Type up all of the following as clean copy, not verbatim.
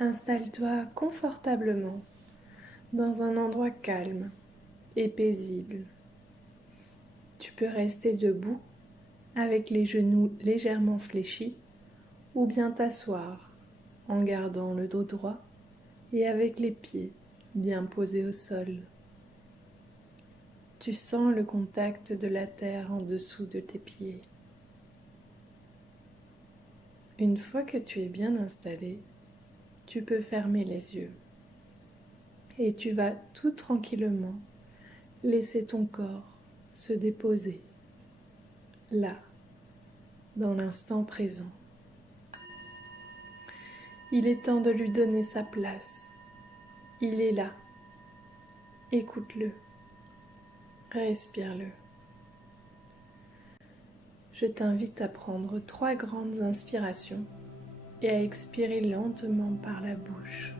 Installe-toi confortablement dans un endroit calme et paisible. Tu peux rester debout avec les genoux légèrement fléchis ou bien t'asseoir en gardant le dos droit et avec les pieds bien posés au sol. Tu sens le contact de la terre en dessous de tes pieds. Une fois que tu es bien installé, tu peux fermer les yeux et tu vas tout tranquillement laisser ton corps se déposer là, dans l'instant présent. Il est temps de lui donner sa place. Il est là. Écoute-le. Respire-le. Je t'invite à prendre 3 grandes inspirations et à expirer lentement par la bouche.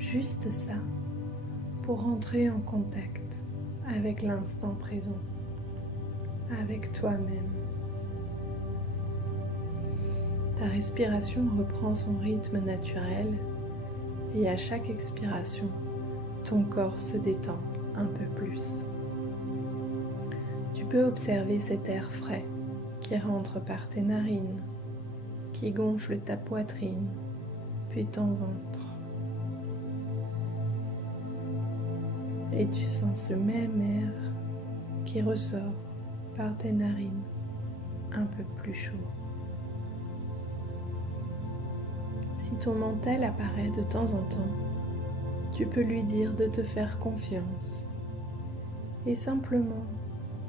Juste ça, pour entrer en contact avec l'instant présent, avec toi-même. Ta respiration reprend son rythme naturel et à chaque expiration, ton corps se détend un peu plus. Tu peux observer cet air frais qui rentre par tes narines, qui gonfle ta poitrine, puis ton ventre. Et tu sens ce même air qui ressort par tes narines, un peu plus chaud. Si ton mental apparaît de temps en temps, tu peux lui dire de te faire confiance et simplement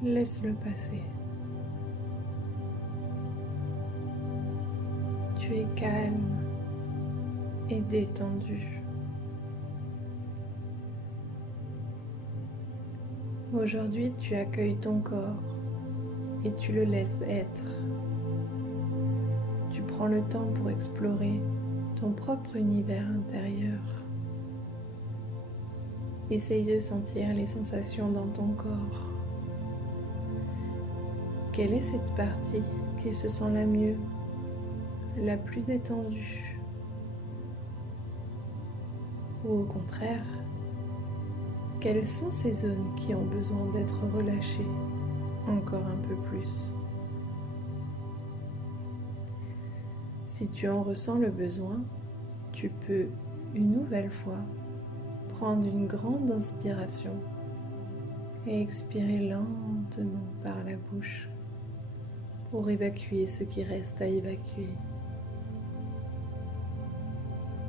laisse-le passer. Tu es calme et détendu. Aujourd'hui, tu accueilles ton corps et tu le laisses être. Tu prends le temps pour explorer ton propre univers intérieur. Essaye de sentir les sensations dans ton corps. Quelle est cette partie qui se sent la mieux, la plus détendue? Ou au contraire, quelles sont ces zones qui ont besoin d'être relâchées encore un peu plus? Si tu en ressens le besoin, tu peux une nouvelle fois prendre une grande inspiration et expirer lentement par la bouche pour évacuer ce qui reste à évacuer.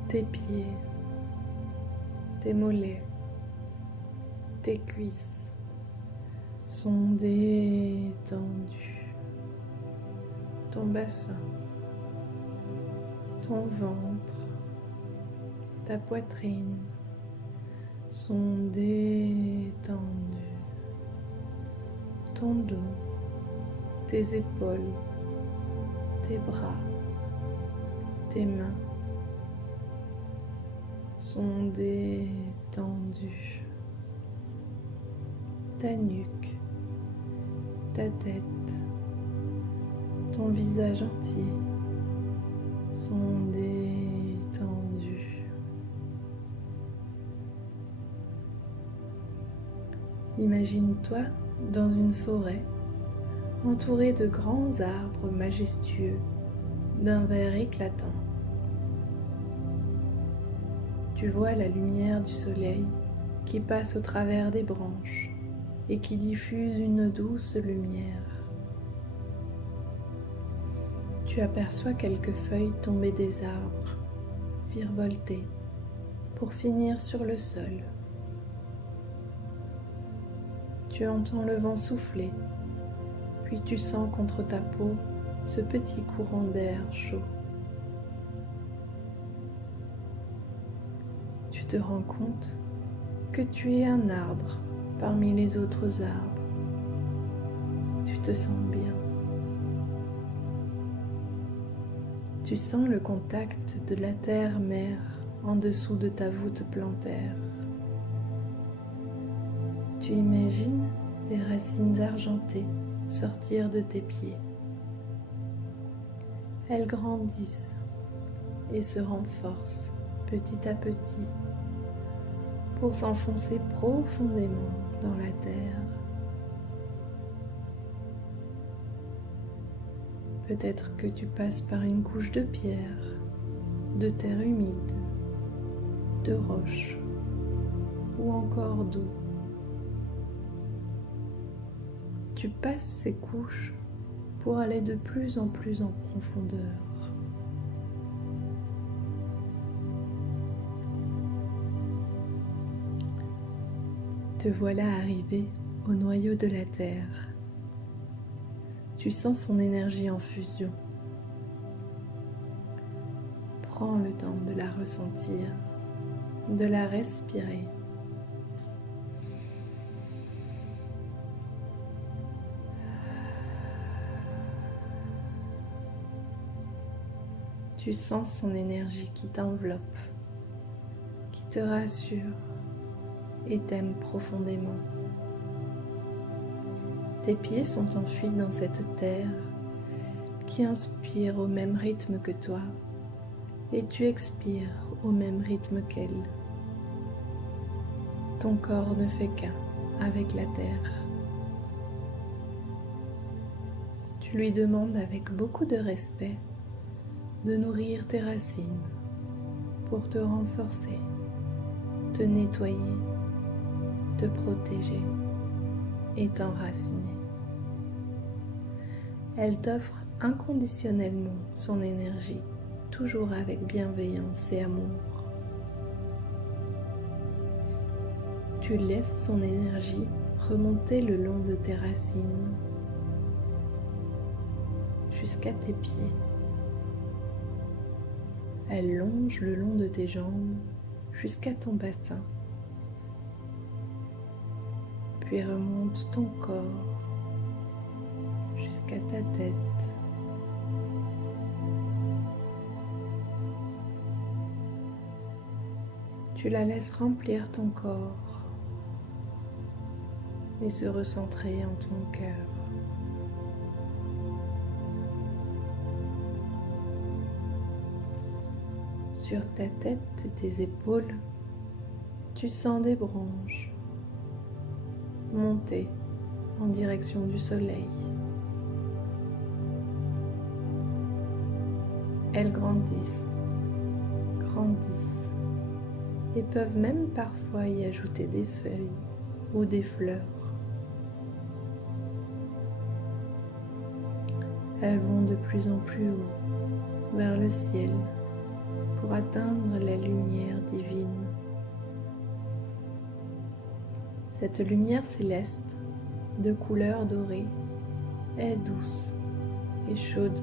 Tes pieds, tes mollets, tes cuisses sont détendus. Ton bassin, ton ventre, ta poitrine sont détendus. Ton dos, tes épaules, tes bras, tes mains sont détendus. Ta nuque, ta tête, ton visage entier sont détendus. Imagine-toi dans une forêt entourée de grands arbres majestueux d'un vert éclatant. Tu vois la lumière du soleil qui passe au travers des branches et qui diffuse une douce lumière. Tu aperçois quelques feuilles tombées des arbres, virevoltées, pour finir sur le sol. Tu entends le vent souffler, puis tu sens contre ta peau ce petit courant d'air chaud. Tu te rends compte que tu es un arbre parmi les autres arbres. Tu te sens bien. Tu sens le contact de la terre-mère en dessous de ta voûte plantaire. Tu imagines des racines argentées sortir de tes pieds. Elles grandissent et se renforcent petit à petit pour s'enfoncer profondément dans la terre. Peut-être que tu passes par une couche de pierre, de terre humide, de roches ou encore d'eau. Tu passes ces couches pour aller de plus en profondeur. Te voilà arrivé au noyau de la Terre. Tu sens son énergie en fusion. Prends le temps de la ressentir, de la respirer. Tu sens son énergie qui t'enveloppe, qui te rassure et t'aime profondément. Tes pieds sont enfuis dans cette terre qui inspire au même rythme que toi et tu expires au même rythme qu'elle. Ton corps ne fait qu'un avec la terre. Tu lui demandes avec beaucoup de respect de nourrir tes racines pour te renforcer, te nettoyer, te protéger et t'enraciner. Elle t'offre inconditionnellement son énergie, toujours avec bienveillance et amour. Tu laisses son énergie remonter le long de tes racines jusqu'à tes pieds. Elle longe le long de tes jambes jusqu'à ton bassin, puis remonte ton corps jusqu'à ta tête. Tu la laisses remplir ton corps et se recentrer en ton cœur. Sur ta tête et tes épaules, tu sens des branches monter en direction du soleil. Elles grandissent et peuvent même parfois y ajouter des feuilles ou des fleurs. Elles vont de plus en plus haut vers le ciel pour atteindre la lumière divine. Cette lumière céleste de couleur dorée est douce et chaude.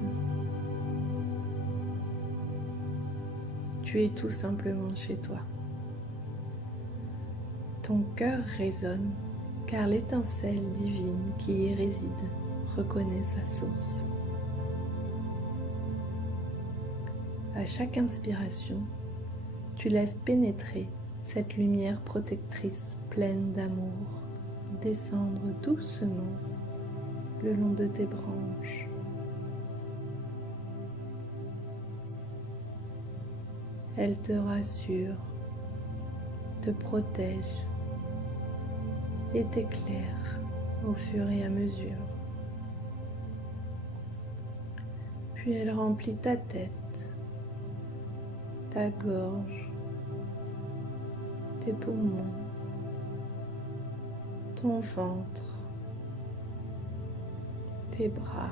Tu es tout simplement chez toi. Ton cœur résonne car l'étincelle divine qui y réside reconnaît sa source. À chaque inspiration, tu laisses pénétrer cette lumière protectrice pleine d'amour descendre doucement le long de tes branches. Elle te rassure, te protège et t'éclaire au fur et à mesure. Puis elle remplit ta tête, ta gorge, tes poumons, ton ventre, tes bras.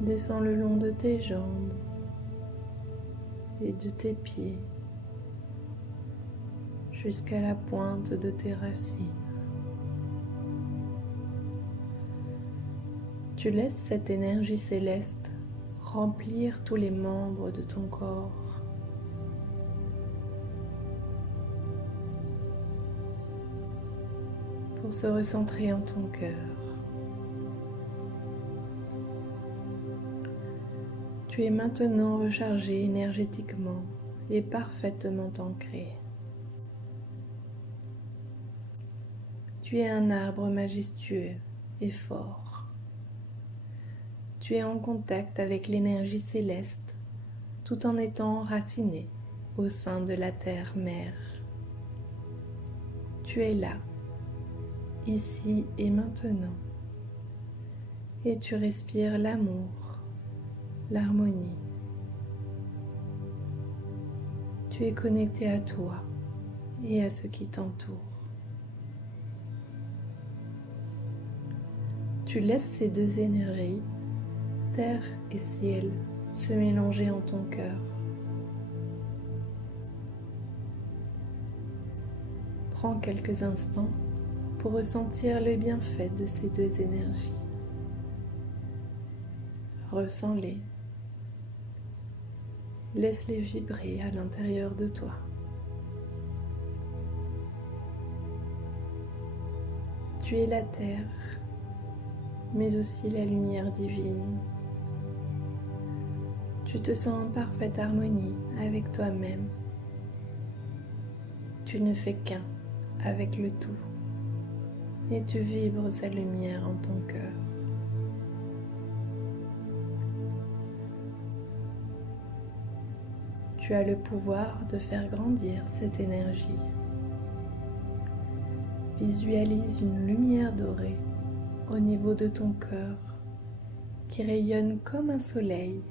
Descends le long de tes jambes et de tes pieds jusqu'à la pointe de tes racines. Tu laisses cette énergie céleste remplir tous les membres de ton corps. Pour se recentrer en ton cœur. Tu es maintenant rechargé énergétiquement et parfaitement ancré. Tu es un arbre majestueux et fort. Tu es en contact avec l'énergie céleste tout en étant enraciné au sein de la terre-mère. Tu es là, ici et maintenant, et tu respires l'amour, l'harmonie. Tu es connecté à toi et à ce qui t'entoure. Tu laisses ces deux énergies, terre et ciel, se mélanger en ton cœur. Prends quelques instants pour ressentir le bienfait de ces deux énergies. Ressens-les. Laisse-les vibrer à l'intérieur de toi. Tu es la terre, mais aussi la lumière divine. Tu te sens en parfaite harmonie avec toi-même. Tu ne fais qu'un avec le tout et tu vibres sa lumière en ton cœur. Tu as le pouvoir de faire grandir cette énergie. Visualise une lumière dorée au niveau de ton cœur qui rayonne comme un soleil.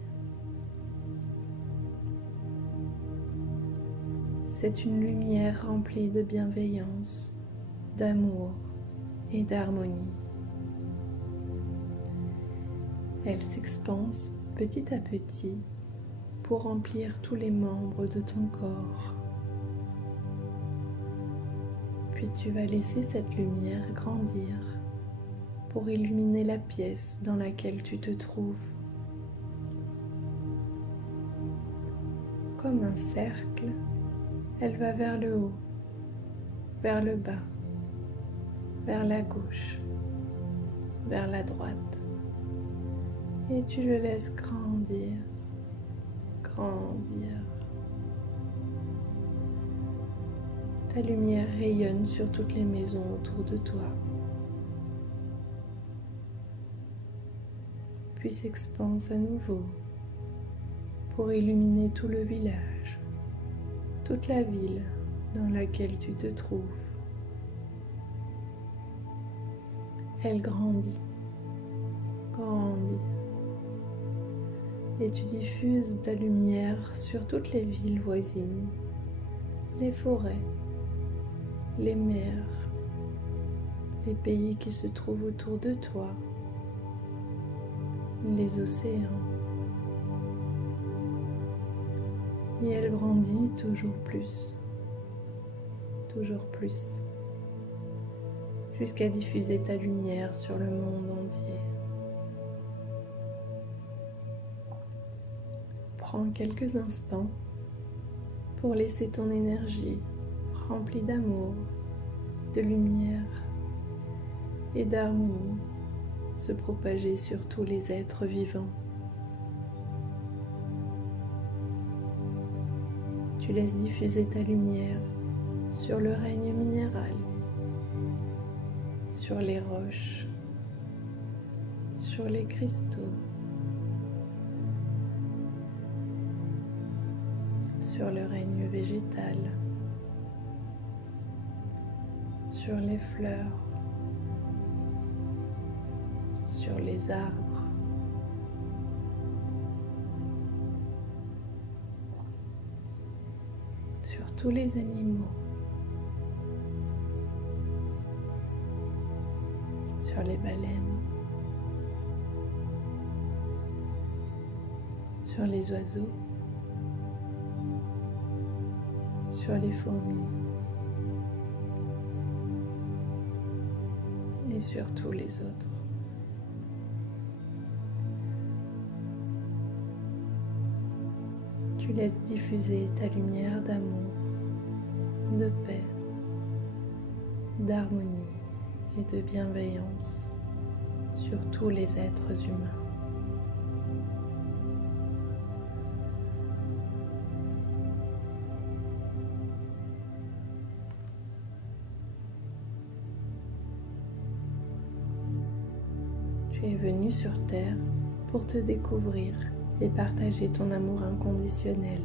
C'est une lumière remplie de bienveillance, d'amour et d'harmonie. Elle s'expanse petit à petit pour remplir tous les membres de ton corps. Puis tu vas laisser cette lumière grandir pour illuminer la pièce dans laquelle tu te trouves. Comme un cercle, elle va vers le haut, vers le bas, vers la gauche, vers la droite. Et tu le laisses grandir, grandir. Ta lumière rayonne sur toutes les maisons autour de toi. Puis s'expanse à nouveau pour illuminer tout le village, toute la ville dans laquelle tu te trouves. Elle grandit, grandit. Et tu diffuses ta lumière sur toutes les villes voisines, les forêts, les mers, les pays qui se trouvent autour de toi, les océans. Et elle grandit toujours plus, jusqu'à diffuser ta lumière sur le monde entier. Prends quelques instants pour laisser ton énergie remplie d'amour, de lumière et d'harmonie se propager sur tous les êtres vivants. Tu laisses diffuser ta lumière sur le règne minéral, sur les roches, sur les cristaux, sur le règne végétal, sur les fleurs, sur les arbres, sur tous les animaux, sur les baleines, sur les oiseaux, sur les fourmis, et sur tous les autres. Tu laisses diffuser ta lumière d'amour, de paix, d'harmonie et de bienveillance sur tous les êtres humains. Tu es venu sur Terre pour te découvrir et partager ton amour inconditionnel.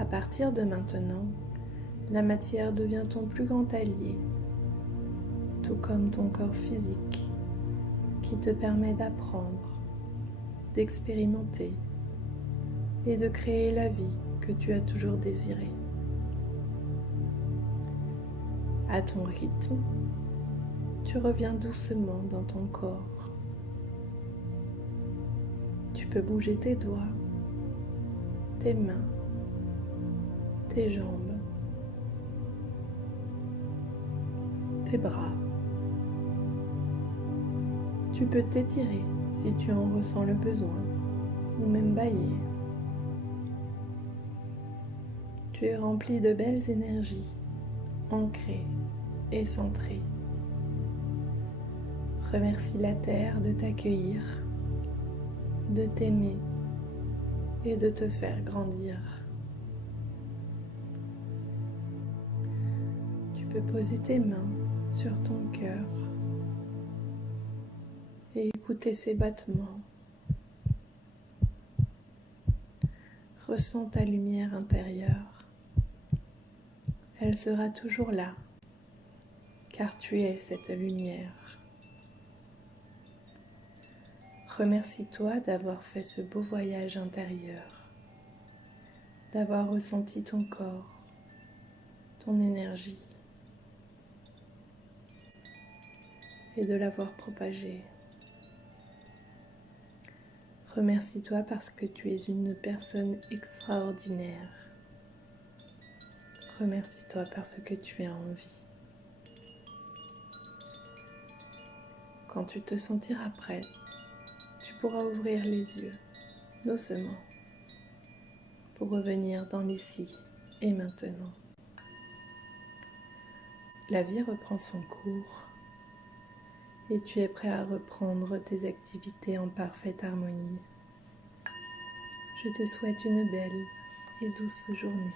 À partir de maintenant, la matière devient ton plus grand allié, tout comme ton corps physique qui te permet d'apprendre, d'expérimenter et de créer la vie que tu as toujours désirée. À ton rythme, tu reviens doucement dans ton corps. Tu peux bouger tes doigts, tes mains, tes jambes, tes bras. Tu peux t'étirer si tu en ressens le besoin, ou même bâiller. Tu es rempli de belles énergies, ancrées et centrées. Remercie la Terre de t'accueillir, de t'aimer et de te faire grandir. Tu peux poser tes mains sur ton cœur et écouter ses battements. Ressens ta lumière intérieure. Elle sera toujours là, car tu es cette lumière. Remercie-toi d'avoir fait ce beau voyage intérieur, d'avoir ressenti ton corps, ton énergie et de l'avoir propagé. Remercie-toi parce que tu es une personne extraordinaire. Remercie-toi parce que tu es en vie. Quand tu te sentiras prêt, tu pourras ouvrir les yeux doucement pour revenir dans l'ici et maintenant. La vie reprend son cours et tu es prêt à reprendre tes activités en parfaite harmonie. Je te souhaite une belle et douce journée.